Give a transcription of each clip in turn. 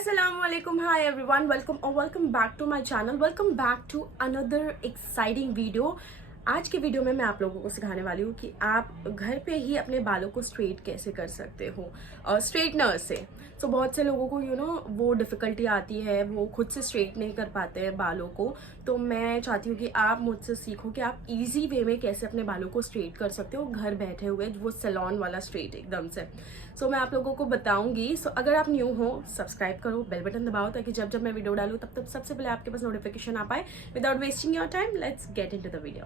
Assalamualaikum, hi everyone, welcome back to my channel, welcome back to another exciting video। आज के video में मैं आप लोगों को सिखाने वाली हूँ कि आप घर पे ही अपने बालों को स्ट्रेट कैसे कर सकते हो स्ट्रेटनर से। सो बहुत से लोगों को वो डिफ़िकल्टी आती है, वो खुद से स्ट्रेट नहीं कर पाते हैं बालों को। तो मैं चाहती हूँ कि आप मुझसे सीखो कि आप इजी वे में कैसे अपने बालों को स्ट्रेट कर सकते हो घर बैठे हुए, वो सैलून वाला स्ट्रेट एकदम से। सो मैं आप लोगों को बताऊंगी। सो अगर आप न्यू हो सब्सक्राइब करो, बेल बटन दबाओ ताकि जब जब मैं वीडियो डालूँ तब सबसे पहले आपके पास नोटिफिकेशन आ पाए। Without wasting your time, let's get into the video.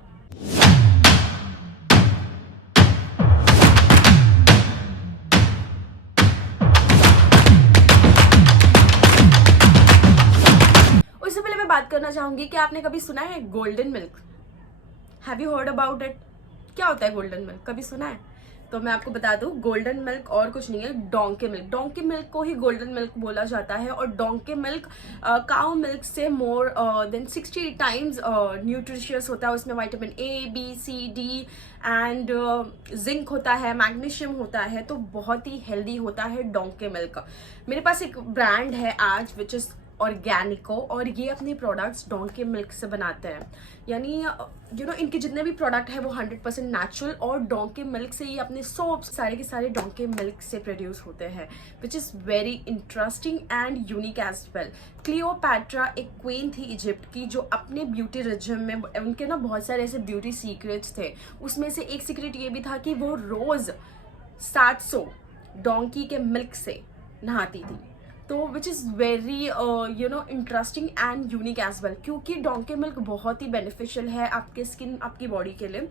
उससे पहले मैं बात करना चाहूंगी कि आपने कभी सुना है golden milk? Have you heard about it? क्या होता है गोल्डन मिल्क, कभी सुना है? तो मैं आपको बता दूं, गोल्डन मिल्क और कुछ नहीं है, डोंकी मिल्क। डोंकी मिल्क को ही गोल्डन मिल्क बोला जाता है। और डोंकी मिल्क काउ मिल्क से मोर देन 60 टाइम्स न्यूट्रिशियस होता है। उसमें vitamin A, B, C, D and zinc होता है, मैग्नीशियम होता है, तो बहुत ही हेल्दी होता है डोंकी मिल्क। मेरे पास एक ब्रांड है आज विच इज ऑर्गेनिको, और ये अपने प्रोडक्ट्स डोंकी मिल्क से बनाते हैं। यानी इनके जितने भी प्रोडक्ट है वो 100% नेचुरल, और डोंकी मिल्क से ये अपने सोप्स सारे के सारे डोंकी मिल्क से प्रोड्यूस होते हैं, which is very interesting and unique as well. Cleopatra एक क्वीन थी इजिप्ट की, जो अपने ब्यूटी रिजिम में उनके बहुत सारे ऐसे ब्यूटी सीक्रेट्स थे। उसमें से एक सीक्रेट ये भी था कि वो रोज 700 डोंकी के मिल्क से नहाती थी। तो which is very interesting and unique as well, क्योंकि डोंकी मिल्क बहुत ही बेनिफिशियल है आपके स्किन, आपकी बॉडी के लिए।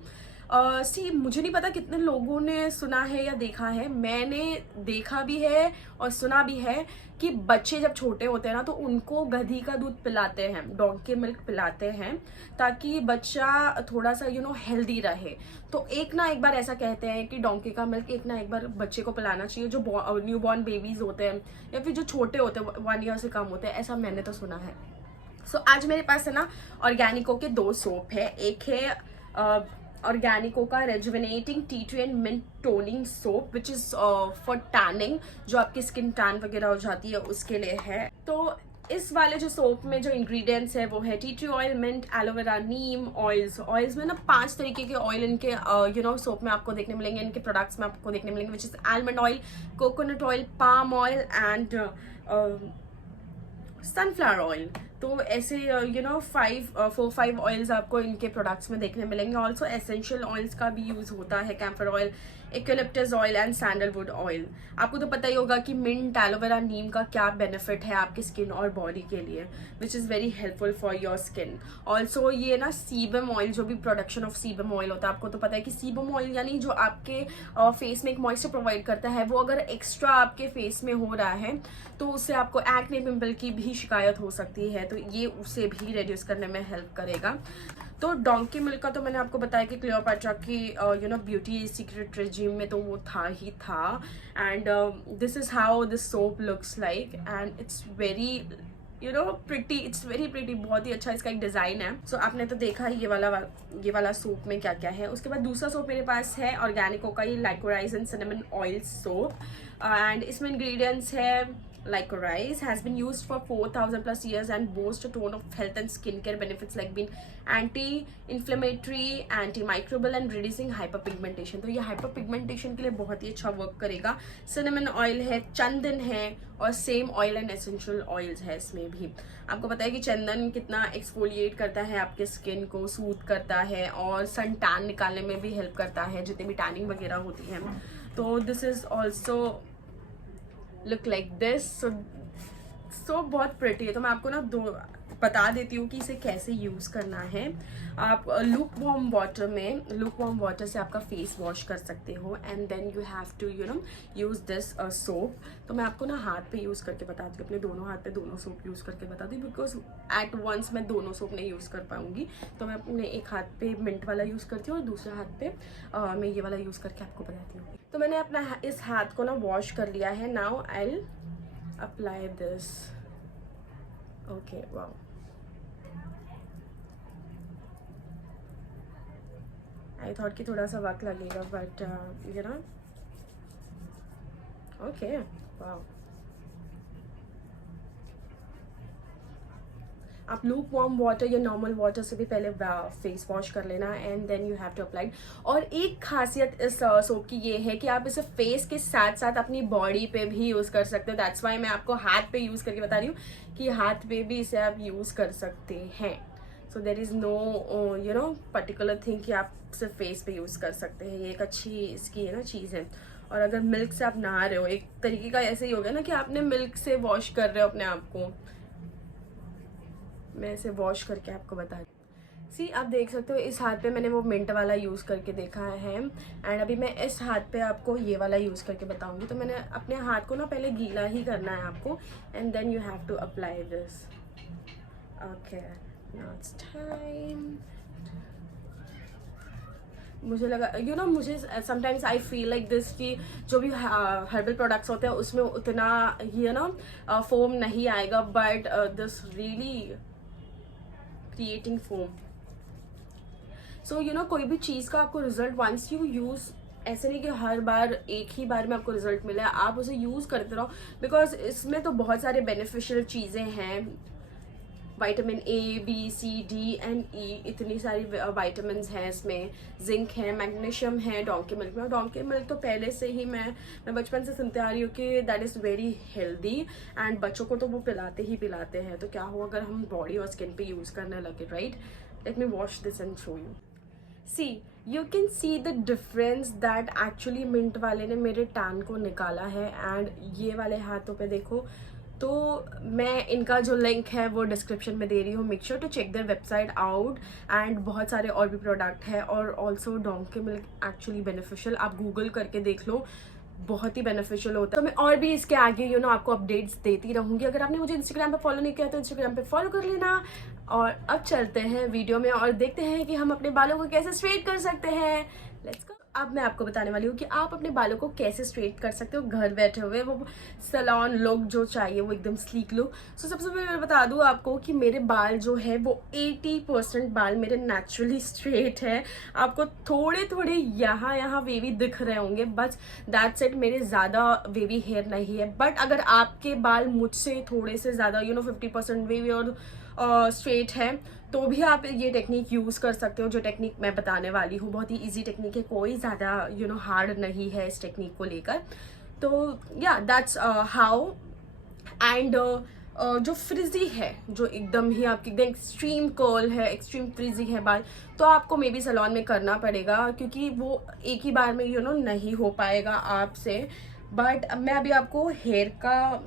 मुझे नहीं पता कितने लोगों ने सुना है या देखा है, मैंने देखा भी है और सुना भी है कि बच्चे जब छोटे होते हैं ना, तो उनको गधी का दूध पिलाते हैं, डोंकी मिल्क पिलाते हैं, ताकि बच्चा थोड़ा सा हेल्दी रहे। तो एक ना एक बार ऐसा कहते हैं कि डोंकी का मिल्क एक ना एक बार बच्चे को पिलाना चाहिए, जो न्यू बॉर्न बेबीज होते हैं या फिर जो छोटे होते हैं, 1 ईयर से कम होते हैं, ऐसा मैंने तो सुना है। आज मेरे पास है ना ऑर्गेनिको के 2 सोप है। एक है ऑर्गेनिको का rejuvenating tea tree and mint toning soap, which is for tanning, जो आपकी स्किन टैन वगैरह हो जाती है उसके लिए है। तो इस वाले जो सोप में जो इंग्रेडिएंट्स है वो है tea tree oil, mint, aloe vera, neem oils में ना 5 तरीके के ऑयल इनके सोप में आपको देखने मिलेंगे, इनके प्रोडक्ट्स में आपको देखने मिलेंगे, which is almond oil, coconut oil, palm oil and sunflower oil. तो ऐसे 4-5 ऑयल्स आपको इनके प्रोडक्ट्स में देखने मिलेंगे। ऑल्सो एसेंशियल ऑयल्स का भी यूज होता है, camphor oil, eucalyptus oil and sandalwood oil. आपको तो पता ही होगा कि मिंट, एलोवेरा, नीम का क्या बेनिफिट है आपकी स्किन और बॉडी के लिए, विच is very helpful for your skin. Also ये ना सीबम ऑयल, जो भी प्रोडक्शन ऑफ सीबम ऑयल होता है, आपको तो पता है कि सीबम ऑयल यानी जो आपके फेस में एक मॉइस्चर प्रोवाइड करता है, वो अगर एक्स्ट्रा आपके फेस में हो रहा है तो उससे आपको एक्ने पिंपल की भी शिकायत हो सकती है, तो ये उसे भी रिड्यूस करने में हेल्प करेगा। तो डोंकी मिल्क का तो मैंने आपको बताया कि क्लियोपैट्रा की ब्यूटी सीक्रेट रेजिम में तो वो था ही था। And this is how this soap looks like and it's very pretty, it's very pretty, बहुत ही अच्छा इसका एक डिज़ाइन है। सो आपने तो देखा ही ये वाला सोप में क्या क्या है। उसके बाद दूसरा सोप मेरे पास है ऑर्गेनिको का, ये licorice and cinnamon oil soap, and इसमें इंग्रेडिएंट्स है licorice has been used for 4,000+ years and boasts a ton of health and skincare benefits like being anti-inflammatory, antimicrobial and reducing hyperpigmentation। तो ये hyperpigmentation के लिए बहुत ही अच्छा वर्क करेगा। cinnamon oil है, चंदन है, और same oil and essential oils है इसमें भी। आपको पता है कि चंदन कितना एक्सफोलिएट करता है आपके स्किन को, सूथ करता है और सन टैन निकालने में भी हेल्प करता है, जितनी भी टैनिंग वगैरह होती है। तो this is also look like this. So बहुत प्रिटी है। तो मैं आपको ना बता देती हूँ कि इसे कैसे यूज़ करना है। आप लूक वार्म वाटर से आपका फेस वॉश कर सकते हो, and then you have to use this soap. तो मैं आपको ना हाथ पे यूज़ करके बताती हूँ, अपने दोनों हाथ पे दोनों सोप यूज़ करके बताती हूँ, बिकॉज एट वंस मैं दोनों सोप नहीं यूज़ कर पाऊँगी। तो मैं अपने एक हाथ पे मिंट वाला यूज़ करती हूँ और दूसरे हाथ पे मैं ये वाला यूज़ करके आपको बताती हूँ। तो मैंने अपना इस हाथ को ना वॉश कर लिया है। Now I will apply this. Okay, wow, I thought कि थोड़ा सा वक्त लगेगा, बट ओके, वाओ। आप लूक वार्म वाटर या नॉर्मल वाटर से भी पहले फेस वॉश कर लेना and then you have to apply. और एक खासियत इस सोप की ये है कि आप इसे फेस के साथ साथ अपनी बॉडी पे भी यूज़ कर सकते हो। दैट्स वाई मैं आपको हाथ पे यूज़ करके बता रही हूँ कि हाथ पे भी इसे आप यूज़ कर सकते हैं। So there is no you know particular thing कि आप सिर्फ फेस पे यूज़ कर सकते हैं। ये एक अच्छी इसकी है ना चीज़ है। और अगर मिल्क से आप नहा रहे हो, एक तरीके का ऐसे ही हो गया ना कि आपने मिल्क से वॉश कर रहे हो अपने आप को। मैं इसे वॉश करके आपको बता रही हूँ। सी आप देख सकते हो इस हाथ पे मैंने वो मिंट वाला यूज़ करके देखा है एंड अभी मैं इस हाथ पे आपको ये वाला यूज़ करके बताऊंगी। तो मैंने अपने हाथ को ना पहले गीला ही करना है आपको and then you have to apply this. Okay, now it's time. मुझे लगा मुझे sometimes I feel like this कि जो भी हर्बल प्रोडक्ट्स होते हैं उसमें उतना फोम नहीं आएगा, but this really creating foam. So कोई भी चीज़ का आपको रिजल्ट वंस यू यूज़, ऐसे नहीं कि हर बार एक ही बार में आपको रिजल्ट मिला है, आप उसे यूज़ करते रहो बिकॉज इसमें तो बहुत सारे बेनिफिशियल चीज़ें हैं। Vitamin A, B, C, D and E, इतनी सारी विटामिन हैं इसमें। जिंक है, मैग्नीशियम है डोंकी मिल्क में। और डोंकी मिल्क तो पहले से ही मैं बचपन से सुनते आ रही हूँ कि that is very healthy and बच्चों को तो वो पिलाते ही पिलाते हैं। तो क्या हो अगर हम बॉडी और स्किन पे यूज़ करने लगे, right? Let me wash this and show you. See you can see the difference that actually mint वाले ने मेरे टैन को निकाला है। एंड ये वाले हाथों पे देखो, तो मैं इनका जो लिंक है वो डिस्क्रिप्शन में दे रही हूँ। Make sure to check their website out and बहुत सारे और भी प्रोडक्ट है। और also donkey milk actually beneficial, आप गूगल करके देख लो, बहुत ही बेनिफिशियल होता है। तो मैं और भी इसके आगे आपको अपडेट्स देती रहूंगी। अगर आपने मुझे इंस्टाग्राम पे फॉलो नहीं किया तो इंस्टाग्राम पे फॉलो कर लेना। और अब चलते हैं वीडियो में और देखते हैं कि हम अपने बालों को कैसे स्ट्रेट कर सकते हैं। Let's go. अब मैं आपको बताने वाली हूँ कि आप अपने बालों को कैसे स्ट्रेट कर सकते हो घर बैठे हुए, वो सैलून लुक जो चाहिए, वो एकदम स्लीक लुक। सो सबसे पहले मैं बता दूँ आपको कि मेरे बाल जो है वो 80% बाल मेरे नेचुरली स्ट्रेट है। आपको थोड़े थोड़े यहाँ वेवी दिख रहे होंगे, बस दैट्स इट। मेरे ज़्यादा वेवी हेयर नहीं है। बट अगर आपके बाल मुझसे थोड़े से ज़्यादा 50% वेवी और स्ट्रेट है तो भी आप ये टेक्निक यूज़ कर सकते हो। जो टेक्निक मैं बताने वाली हूँ बहुत ही इजी टेक्निक है, कोई ज़्यादा हार्ड नहीं है इस टेक्निक को लेकर। तो या दैट्स हाउ। एंड जो फ्रिजी है, जो एकदम ही आपकी एकदम एक्सट्रीम कर्ल है, एक्सट्रीम फ्रिजी है बाल, तो आपको मे बी सैलून में करना पड़ेगा क्योंकि वो एक ही बार में नहीं हो पाएगा आपसे। बट मैं अभी आपको हेयर का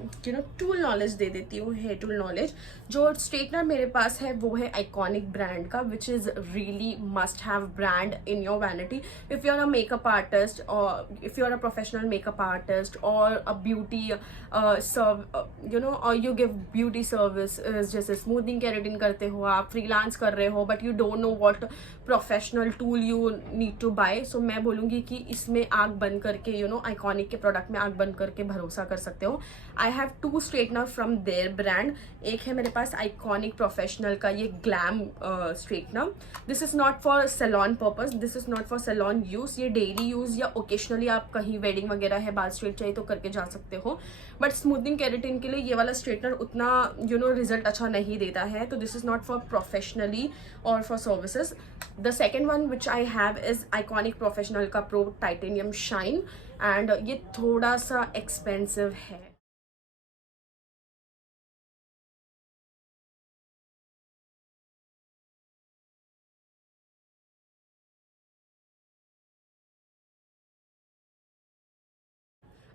टूल नॉलेज दे देती हूँ। हेयर टूल नॉलेज, जो स्ट्रेटनर मेरे पास है वो है आइकॉनिक ब्रांड का, which is really must have brand in your vanity if you are a makeup artist or if you are a professional makeup artist or a beauty or you give beauty service, जैसे smoothening keratin करते हो, आप freelance कर रहे हो but you don't know what professional tool you need to buy. सो मैं बोलूँगी कि इसमें आग बंद करके आइकॉनिक के प्रोडक्ट में आग बंद करके भरोसा कर सकते हो। I have 2 straightener from their brand. एक है मेरे पास आइकॉनिक प्रोफेशनल का ये glam straightener. This is not for salon purpose, this is not for salon use. ये डेली यूज या ओकेशनली आप कहीं वेडिंग वगैरह है, बाल स्ट्रेट चाहिए तो करके जा सकते हो। बट स्मूथनिंग केराटिन के लिए ये वाला स्ट्रेटनर उतना रिजल्ट अच्छा नहीं देता है। तो this is not for professionally और for services. The second one which I have is iconic professional का प्रो टाइटेनियम शाइन एंड ये थोड़ा सा एक्सपेंसिव है।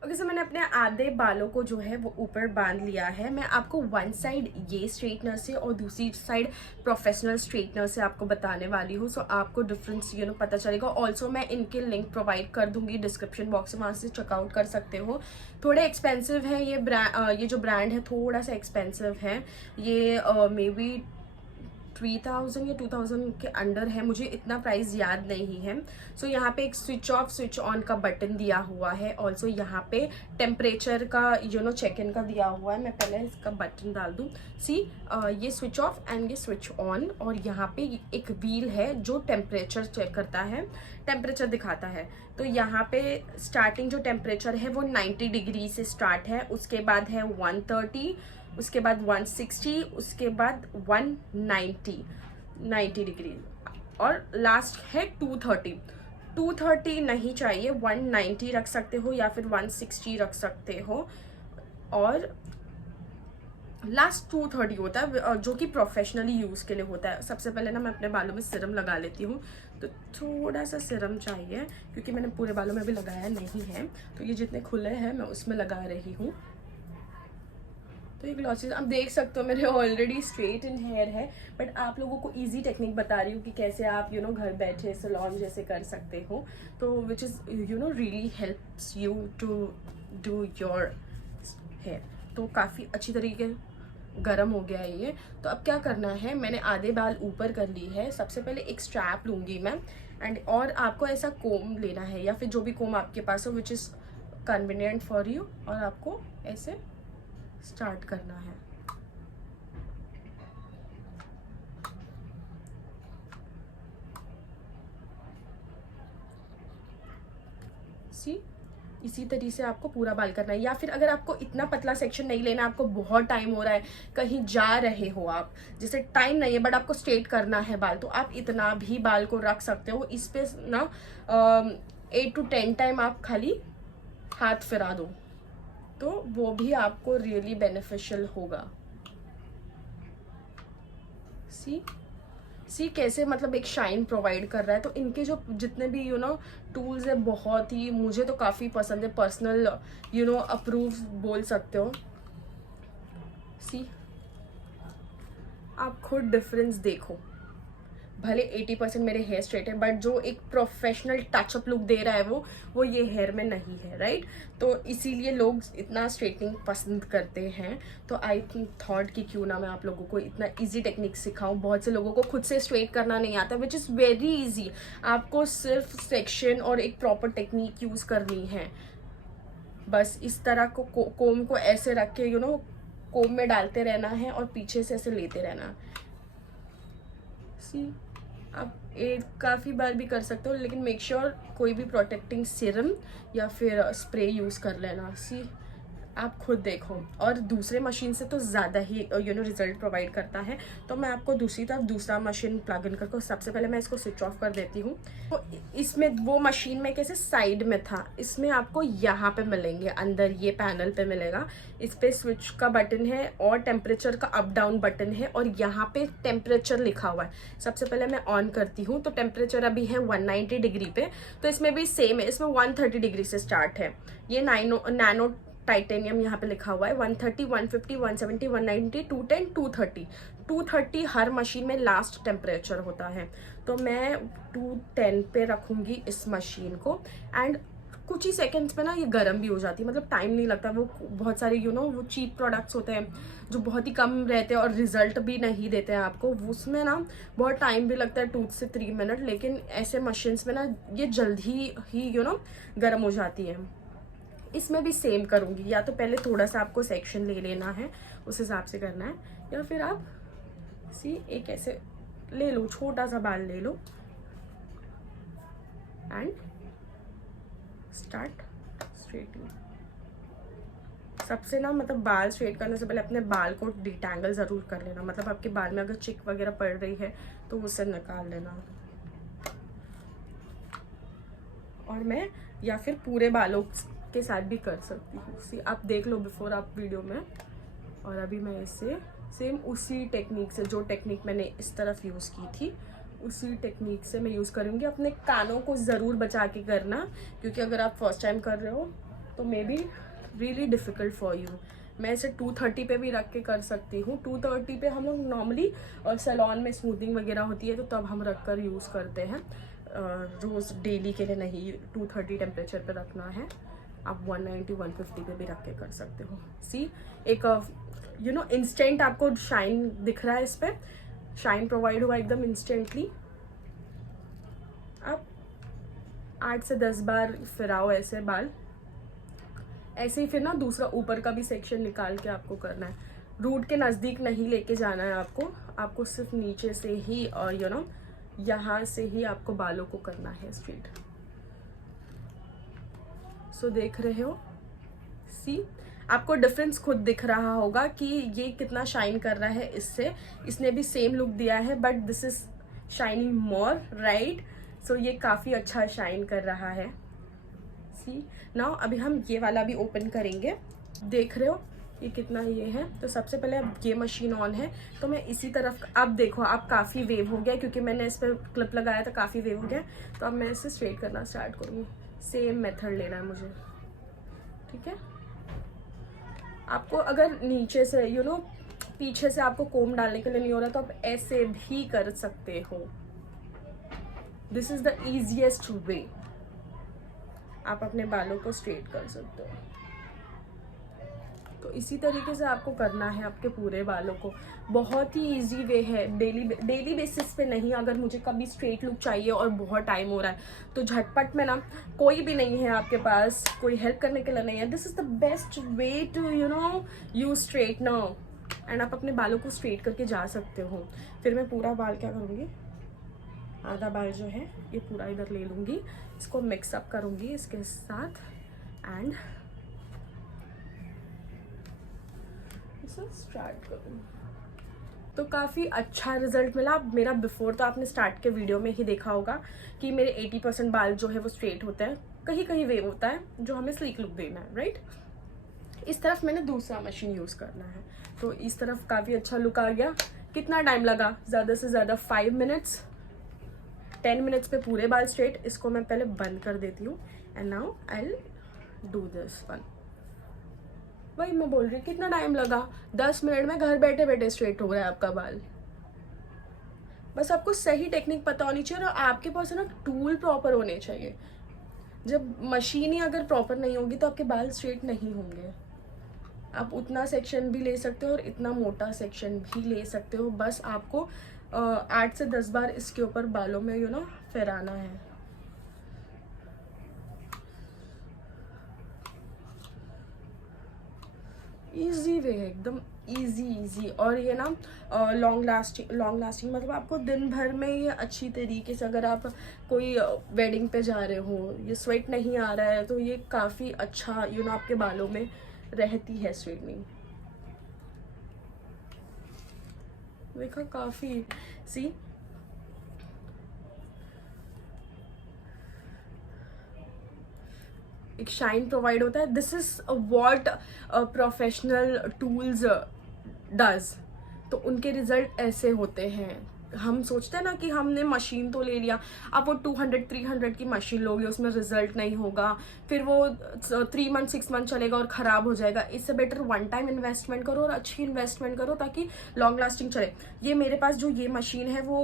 ओके, सो मैंने अपने आधे बालों को जो है वो ऊपर बांध लिया है। मैं आपको वन साइड ये स्ट्रेटनर से और दूसरी साइड प्रोफेशनल स्ट्रेटनर से आपको बताने वाली हूँ। सो आपको डिफरेंस पता चलेगा। ऑल्सो मैं इनके लिंक प्रोवाइड कर दूंगी डिस्क्रिप्शन बॉक्स में, वहाँ से चेकआउट कर सकते हो। थोड़े एक्सपेंसिव है ये जो ब्रांड है, थोड़ा सा एक्सपेंसिव है ये। मे बी 3000 या 2000 के अंडर है, मुझे इतना प्राइस याद नहीं है। सो यहाँ पे एक स्विच ऑफ स्विच ऑन का बटन दिया हुआ है। ऑल्सो यहाँ पे टेम्परेचर का चेक इन का दिया हुआ है। मैं पहले इसका बटन डाल दूँ। सी ये स्विच ऑफ एंड ये स्विच ऑन। और यहाँ पे एक व्हील है जो टेम्परेचर चेक करता है, टेम्परेचर दिखाता है। तो यहाँ पे स्टार्टिंग जो टेम्परेचर है वो 90 डिग्री से स्टार्ट है, उसके बाद है 130, उसके बाद 160, उसके बाद 190 डिग्री, और लास्ट है 230। 230 नहीं चाहिए, 190 रख सकते हो या फिर 160 रख सकते हो, और लास्ट 230 होता है जो कि प्रोफेशनली यूज़ के लिए होता है। सबसे पहले ना मैं अपने बालों में सिरम लगा लेती हूँ, तो थोड़ा सा सिरम चाहिए क्योंकि मैंने पूरे बालों में भी लगाया नहीं है, तो ये जितने खुले हैं मैं उसमें लगा रही हूँ। तो ये ग्लॉसेस आप देख सकते हो मेरे ऑलरेडी स्ट्रेट इन हेयर है, बट आप लोगों को इजी टेक्निक बता रही हूँ कि कैसे आप घर बैठे सैलून जैसे कर सकते हो, तो which is really helps you to do your hair. तो काफ़ी अच्छी तरीके गरम हो गया है ये। तो अब क्या करना है, मैंने आधे बाल ऊपर कर ली है। सबसे पहले एक स्ट्रैप लूँगी मैं, एंड और आपको ऐसा कोम लेना है या फिर जो भी कोम आपके पास हो which is convenient for you, और आपको ऐसे स्टार्ट करना है। सी इसी तरीके से आपको पूरा बाल करना है, या फिर अगर आपको इतना पतला सेक्शन नहीं लेना, आपको बहुत टाइम हो रहा है, कहीं जा रहे हो आप, जैसे टाइम नहीं है बट आपको स्ट्रेट करना है बाल, तो आप इतना भी बाल को रख सकते हो। इस पे ना 8 to 10 टाइम आप खाली हाथ फिरा दो, तो वो भी आपको रियली बेनिफिशियल होगा। सी कैसे मतलब एक शाइन प्रोवाइड कर रहा है। तो इनके जो जितने भी टूल्स है बहुत ही मुझे तो काफ़ी पसंद है, पर्सनल अप्रूव बोल सकते हो। सी आप खुद डिफरेंस देखो, भले 80% मेरे हेयर स्ट्रेट है बट जो एक प्रोफेशनल टचअप लुक दे रहा है वो ये हेयर में नहीं है, राइट। तो इसीलिए लोग इतना स्ट्रेटनिंग पसंद करते हैं। तो आई थॉट कि क्यों ना मैं आप लोगों को इतना इजी टेक्निक सिखाऊं। बहुत से लोगों को खुद से स्ट्रेट करना नहीं आता, विच इज़ वेरी इजी। आपको सिर्फ सेक्शन और एक प्रॉपर टेक्निक यूज़ करनी है। बस इस तरह को कोम को ऐसे रख के कोम में डालते रहना है और पीछे से ऐसे लेते रहना। सी आप एक काफ़ी बार भी कर सकते हो, लेकिन मेक श्योर कोई भी प्रोटेक्टिंग सीरम या फिर स्प्रे यूज़ कर लेना। सी आप खुद देखो, और दूसरे मशीन से तो ज़्यादा ही रिजल्ट प्रोवाइड करता है। तो मैं आपको दूसरी तरफ दूसरा मशीन प्लग इन करके सबसे पहले मैं इसको स्विच ऑफ कर देती हूँ। तो इसमें वो मशीन में कैसे साइड में था, इसमें आपको यहाँ पे मिलेंगे, अंदर ये पैनल पे मिलेगा। इस पे स्विच का बटन है और टेम्परेचर का अप डाउन बटन है, और यहाँ पे टेम्परेचर लिखा हुआ है। सबसे पहले मैं ऑन करती हूँ, तो टेम्परेचर अभी है 190 डिग्री पे। तो इसमें भी सेम है, इसमें 130 डिग्री से स्टार्ट है। ये नैनो टाइटेनियम यहाँ पे लिखा हुआ है। 130, 150, 170, 190, 210, 230। 230 हर मशीन में लास्ट टेम्परेचर होता है। तो मैं 210 पे रखूँगी इस मशीन को, एंड कुछ ही सेकंड्स में ना ये गर्म भी हो जाती है, मतलब टाइम नहीं लगता। वो बहुत सारे वो चीप प्रोडक्ट्स होते हैं जो बहुत ही कम रहते हैं और रिजल्ट भी नहीं देते हैं आपको, उसमें ना बहुत टाइम भी लगता है, 2 से 3 मिनट। लेकिन ऐसे मशीन्स में ना ये जल्दी ही गर्म हो जाती है। इसमें भी सेम करूँगी, या तो पहले थोड़ा सा आपको सेक्शन ले लेना है, उस हिसाब से करना है, या फिर आप एक ऐसे ले लो, छोटा सा बाल ले लो एंड स्टार्ट स्ट्रेटिंग। सबसे ना मतलब बाल स्ट्रेट करने से पहले अपने बाल को डिटैंगल ज़रूर कर लेना, मतलब आपके बाल में अगर चिक वगैरह पड़ रही है तो उसे निकाल लेना। और मैं या फिर पूरे बालों के साथ भी कर सकती हूँ। आप देख लो बिफोर आप वीडियो में, और अभी मैं इसे सेम उसी टेक्निक से, जो टेक्निक मैंने इस तरफ यूज़ की थी उसी टेक्निक से मैं यूज़ करूँगी। अपने कानों को ज़रूर बचा के करना, क्योंकि अगर आप फर्स्ट टाइम कर रहे हो तो may be really difficult for you. मैं इसे 230 पे भी रख के कर सकती हूँ। 230 पे हम लोग नॉर्मली सैलून में स्मूथिंग वगैरह होती है तो तब हम रख कर यूज़ करते हैं, रोज़ डेली के लिए नहीं। 230 टेम्परेचर पे रखना है। आप 190, 150 पे भी रख के कर सकते हो। एक इंस्टेंट आपको शाइन दिख रहा है, इस पर शाइन प्रोवाइड हुआ एकदम इंस्टेंटली। आप 8 से 10 बार फिराओ ऐसे बाल, ऐसे ही फिर ना दूसरा ऊपर का भी सेक्शन निकाल के आपको करना है। रूट के नज़दीक नहीं लेके जाना है आपको सिर्फ नीचे से ही और यहाँ से ही आपको बालों को करना है स्ट्रेट। सो देख रहे हो, आपको डिफरेंस खुद दिख रहा होगा कि ये कितना शाइन कर रहा है इससे। इसने भी सेम लुक दिया है but this is shining more, right. So ये काफ़ी अच्छा शाइन कर रहा है। सी नाउ अभी हम ये वाला भी ओपन करेंगे। देख रहे हो ये कितना ये है। तो सबसे पहले अब ये मशीन ऑन है तो मैं इसी तरफ, अब देखो अब काफ़ी वेव हो गया क्योंकि मैंने इस पर क्लिप लगाया था, काफ़ी वेव हो गया। तो अब मैं इसे स्ट्रेट करना स्टार्ट करूँगी। सेम मेथड लेना है मुझे, ठीक है। आपको अगर नीचे से पीछे से आपको कोम डालने के लिए नहीं हो रहा तो आप ऐसे भी कर सकते हो। This is the easiest way, आप अपने बालों को स्ट्रेट कर सकते हो। तो इसी तरीके से आपको करना है आपके पूरे बालों को। बहुत ही इजी वे है, डेली बेसिस पे नहीं। अगर मुझे कभी स्ट्रेट लुक चाहिए और बहुत टाइम हो रहा है तो झटपट में ना, कोई भी नहीं है आपके पास, कोई हेल्प करने के लिए नहीं है, this is the best way to use straightener. And आप अपने बालों को स्ट्रेट करके जा सकते हो। फिर मैं पूरा बाल क्या करूँगी, आधा बाल जो है ये पूरा इधर ले लूँगी, इसको मिक्सअप करूँगी इसके साथ एंड स्टार्ट करूँ। तो काफ़ी अच्छा रिजल्ट मिला। मेरा बिफोर तो आपने स्टार्ट के वीडियो में ही देखा होगा कि मेरे 80% बाल जो है वो स्ट्रेट होते हैं, कहीं कहीं वेव होता है जो हमें स्लीक लुक देना है, राइट। इस तरफ मैंने दूसरा मशीन यूज़ करना है तो इस तरफ काफ़ी अच्छा लुक आ गया। कितना टाइम लगा, ज़्यादा से ज़्यादा 5 मिनट्स, 10 मिनट्स पे पूरे बाल स्ट्रेट। इसको मैं पहले बंद कर देती हूँ and now I will do this one. वही मैं बोल रही हूँ, कितना टाइम लगा, 10 मिनट में घर बैठे बैठे स्ट्रेट हो रहा है आपका बाल। बस आपको सही टेक्निक पता होनी चाहिए और आपके पास ना टूल प्रॉपर होने चाहिए। जब मशीन ही अगर प्रॉपर नहीं होगी तो आपके बाल स्ट्रेट नहीं होंगे। आप उतना सेक्शन भी ले सकते हो और इतना मोटा सेक्शन भी ले सकते हो। बस आपको 8 से 10 बार इसके ऊपर बालों में फहराना है। इजी वे है, एकदम इजी। और ये ना लॉन्ग लास्टिंग मतलब आपको दिन भर में ये अच्छी तरीके से, अगर आप कोई वेडिंग पे जा रहे हो, ये स्वेट नहीं आ रहा है तो ये काफ़ी अच्छा आपके बालों में रहती है स्ट्रेटनिंग। देखा काफ़ी, सी एक शाइन प्रोवाइड होता है। This is what professional tools does. तो उनके रिजल्ट ऐसे होते हैं। हम सोचते हैं ना कि हमने मशीन तो ले लिया, अब वो 200-300 की मशीन लोगे, उसमें रिजल्ट नहीं होगा, फिर वो 3 मंथ 6 मंथ चलेगा और ख़राब हो जाएगा। इससे बेटर वन टाइम इन्वेस्टमेंट करो और अच्छी इन्वेस्टमेंट करो ताकि लॉन्ग लास्टिंग चले। ये मेरे पास जो ये मशीन है वो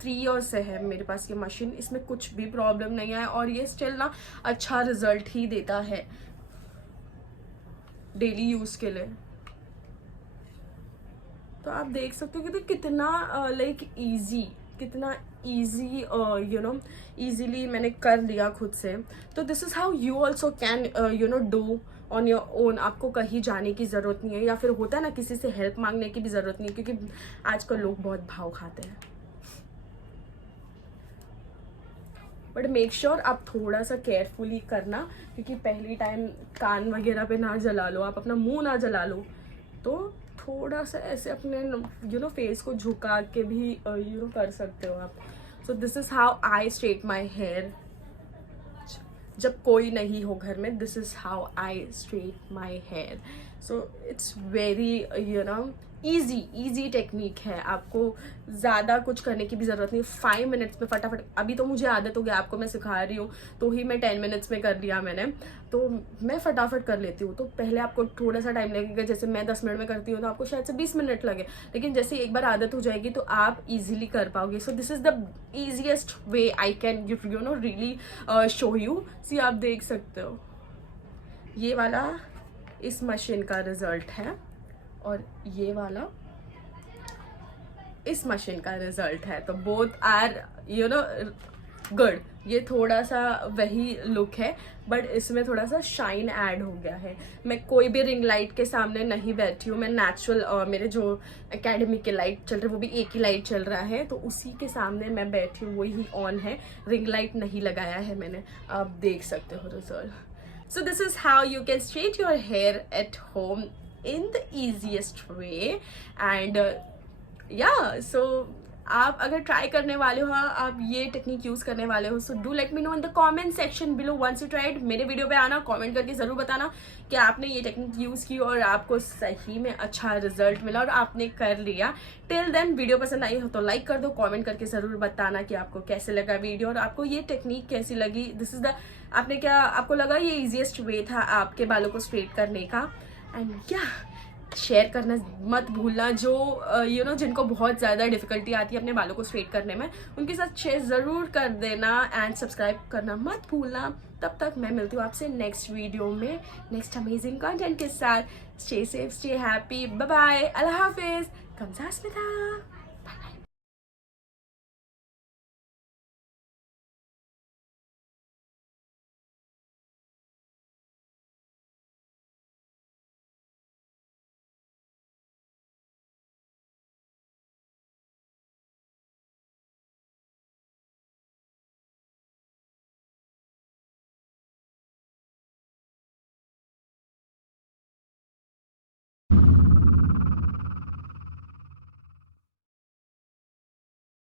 3 ईयर्स से है मेरे पास ये मशीन, इसमें कुछ भी प्रॉब्लम नहीं है और ये स्टिल ना अच्छा रिजल्ट ही देता है डेली यूज़ के लिए। तो आप देख सकते हो कि कितना कितना ईजी ईजिली मैंने कर लिया खुद से। तो this is how you also can do on your own. आपको कहीं जाने की ज़रूरत नहीं है, या फिर होता है ना किसी से हेल्प मांगने की भी ज़रूरत नहीं है, क्योंकि आजकल लोग बहुत भाव खाते हैं। बट मेक श्योर आप थोड़ा सा केयरफुली करना, क्योंकि पहली टाइम कान वगैरह पे ना जला लो, आप अपना मुंह ना जला लो। तो थोड़ा सा ऐसे अपने फेस को झुका के भी कर सकते हो आप। So this is how I straight my hair. जब कोई नहीं हो घर में, this is how I straight my hair. So it's very easy technique है। आपको ज़्यादा कुछ करने की भी ज़रूरत नहीं, 5 मिनट्स में फटाफट। अभी तो मुझे आदत हो गया, आपको मैं सिखा रही हूँ तो ही मैं 10 मिनट्स में कर लिया मैंने, तो मैं फटाफट कर लेती हूँ। तो पहले आपको थोड़ा सा टाइम लगेगा, जैसे मैं 10 मिनट में करती हूँ तो आपको शायद से 20 मिनट लगे, लेकिन जैसे एक बार आदत हो जाएगी तो आप ईजिली कर पाओगे। So this is the easiest way I can really show you. See आप देख सकते हो ये वाला इस मशीन का रिजल्ट है और ये वाला इस मशीन का रिजल्ट है। तो बोथ आर गुड। ये थोड़ा सा वही लुक है बट इसमें थोड़ा सा शाइन ऐड हो गया है। मैं कोई भी रिंग लाइट के सामने नहीं बैठी हूँ, मैं नेचुरल मेरे जो एकेडमी के लाइट चल रहे वो भी एक ही लाइट चल रहा है तो उसी के सामने मैं बैठी हूँ, वही ऑन है, रिंग लाइट नहीं लगाया है मैंने। आप देख सकते हो result. So this is how you can straight your hair at home in the easiest way. And yeah, so आप अगर ट्राई करने वाले हो, आप ये टेक्निक यूज़ करने वाले हो, so do let me know in the comment section below once you tried. मेरे वीडियो पे आना, कमेंट करके ज़रूर बताना कि आपने ये टेक्निक यूज़ की और आपको सही में अच्छा रिजल्ट मिला और आपने कर लिया. टिल देन वीडियो पसंद आई हो तो लाइक कर दो, कमेंट करके ज़रूर बताना कि आपको कैसे लगा वीडियो और आपको ये टेक्निक कैसी लगी. दिस इज़ द, आपने क्या, आपको लगा ये ईजीएस्ट वे था आपके बालों को स्ट्रेट करने का. एंड या शेयर करना मत भूलना, जो यू नो जिनको बहुत ज़्यादा डिफिकल्टी आती है अपने बालों को स्ट्रेट करने में, उनके साथ शेयर ज़रूर कर देना. एंड सब्सक्राइब करना मत भूलना. तब तक मैं मिलती हूँ आपसे नेक्स्ट वीडियो में नेक्स्ट अमेजिंग कंटेंट के साथ. Stay safe, stay happy, bye bye, अल्लाह हाफिज़. कमज़ा स्मिता.